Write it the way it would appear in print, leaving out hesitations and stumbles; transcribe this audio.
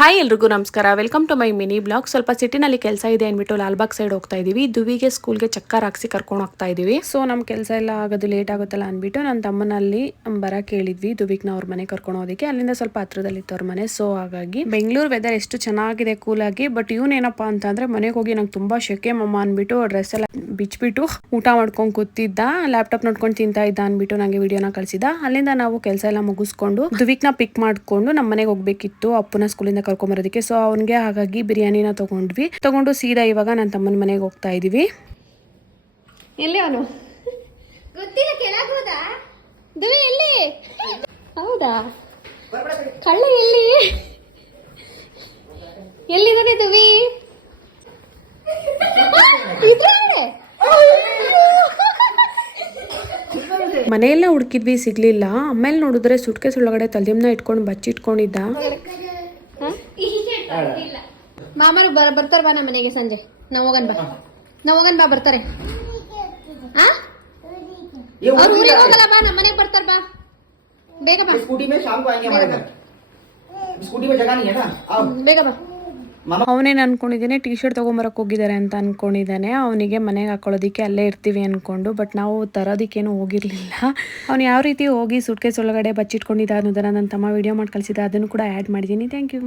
Hi ಎಲ್ರಿಗೂ ನಮಸ್ಕಾರ. Welcome to my mini blog. ಸ್ವಲ್ಪ ಸಿಟಿನಲ್ಲಿ ಕೆಲಸ ಇದೆ ಅಂದ್ಬಿಟ್ಟು ಲಾಲ್ಬಾಗ್ ಸೈಡ್ ಹೋಗ್ತಾ ಇದೀವಿ. ದುವಿಗೆ ಸ್ಕೂಲ್ಗೆ ಚಕ್ಕರ್ ಹಾಕ್ಸಿ ಕರ್ಕೊಂಡು ಹೋಗ್ತಾ ಇದೀವಿ. ಸೊ ನಮ್ಮ ಕೆಲಸ ಎಲ್ಲ ಆಗೋದು ಲೇಟ್ ಆಗುತ್ತಲ್ಲ ಅಂದ್ಬಿಟ್ಟು ನನ್ನ ತಮ್ಮನಲ್ಲಿ ಬರಕ್ಕೆ ಹೇಳಿದ್ವಿ ದುವಿಗ್ನ ಅವ್ರ ಮನೆ ಕರ್ಕೊಂಡು ಹೋಗೋದಕ್ಕೆ. ಅಲ್ಲಿಂದ ಸ್ವಲ್ಪ ಹತ್ರದಲ್ಲಿತ್ತು ಅವ್ರ ಮನೆ. ಸೊ ಹಾಗಾಗಿ ಬೆಂಗಳೂರು ವೆದರ್ ಎಷ್ಟು ಚೆನ್ನಾಗಿದೆ ಕೂಲಾಗಿ. ಬಟ್ ಇವನೇನಪ್ಪ ಅಂತಂದ್ರೆ ಮನೆಗೆ ಹೋಗಿ ನಂಗೆ ತುಂಬಾ ಶೆಕೆ ಮಮ್ಮ ಅಂದ್ಬಿಟ್ಟು ಡ್ರೆಸ್ ಎಲ್ಲ ಬಿಚ್ಬಿಟ್ಟು ಊಟ ಮಾಡ್ಕೊಂಡು ಕೂತಿದ್ದ, ಲ್ಯಾಪ್ಟಾಪ್ ನೋಡ್ಕೊಂಡು ತಿಂತಾ ಇದ್ದ ಅಂದ್ಬಿಟ್ಟು ನಂಗೆ ವಿಡಿಯೋನ ಕಳಿಸಿದ. ಅಲ್ಲಿಂದ ನಾವು ಕೆಲಸ ಎಲ್ಲ ಮುಗಿಸ್ಕೊಂಡು ದುವಿಗ್ನ ಪಿಕ್ ಮಾಡ್ಕೊಂಡು ನಮ್ಮ ಮನೆಗೆ ಹೋಗ್ಬೇಕಿತ್ತು ಅಪ್ಪನ ಸ್ಕೂಲಿಂದ ಕರ್ಕೊಂಬರೋದಕ್ಕೆ. ಸೊ ಅವನಿಗೆ ಹಾಗಾಗಿ ಬಿರಿಯಾನಿನ ತಗೊಂಡು ಸೀದಾ ಇವಾಗ ನನ್ನ ತಮ್ಮನ ಮನೆಗೆ ಹೋಗ್ತಾ ಇದೀವಿ. ಎಲ್ಲಿ ಅವನು ಗೊತ್ತಿಲ್ಲ, ಕೆಳಗೋದ ದುವಿ ಎಲ್ಲಿ? ಹೌದಾ, ಕಳ್ಳ ಎಲ್ಲಿದ್ದಾನೆ ದುವಿ? ಮನೆಯೆಲ್ಲ ಹುಡುಕಿದ್ವಿ, ಸಿಗ್ಲಿಲ್ಲ. ಆಮೇಲೆ ನೋಡಿದ್ರೆ ಸುಟ್ಕೇಸ್ ಒಳಗಡೆ ತಲೆಮ್ನ ಇಟ್ಕೊಂಡು ಬಚ್ಚಿಟ್ಕೊಂಡಿದ್ದ. ಮಾಮರು ಬರ್ತಾರ ಬಾ ನಮ್ಮ ಮನೆಗೆ ಸಂಜೆ. ನಾವು ಹೋಗನ್ ಬಾ ಬರ್ತಾರೆ. ಅವ್ರು ಊರಿಗೆ ಹೋಗಲ್ಲ ಬಾ, ನಮ್ಮ ಮನೆಗೆ ಬರ್ತಾರ ಬಾ, ಬೇಗ ಬಾ. स्कूटी में शाम को आएंगे हमारे घर. स्कूटी में जगह नहीं है ना, आओ. ಬೇಗ ಬಾ. ಅವನೇನು ಅನ್ಕೊಂಡಿದ್ದಾನೆ ಟೀ ಶರ್ಟ್ ತಗೊಂಬರಕ್ಕೆ ಹೋಗಿದ್ದಾರೆ ಅಂತ ಅನ್ಕೊಂಡಿದ್ದಾನೆ. ಅವನಿಗೆ ಮನೆಗೆ ಹಾಕೊಳ್ಳೋದಿಕ್ಕೆ ಅಲ್ಲೇ ಇರ್ತೀವಿ ಅನ್ಕೊಂಡು. ಬಟ್ ನಾವು ತರೋದಿಕ್ಕೇನು ಹೋಗಿರ್ಲಿಲ್ಲ. ಅವ್ನು ಯಾವ ರೀತಿ ಹೋಗಿ ಸುಟ್ಕೇಸ್ ಒಳಗಡೆ ಬಚ್ಚಿಟ್ಕೊಂಡಿದ್ದ ಅನ್ನೋದನ್ನ ನನ್ನ ತಮ್ಮ ವಿಡಿಯೋ ಮಾಡಿ ಕಳಿಸಿದ, ಅದನ್ನು ಕೂಡ ಆ್ಯಡ್ ಮಾಡಿದ್ದೀನಿ. Thank you.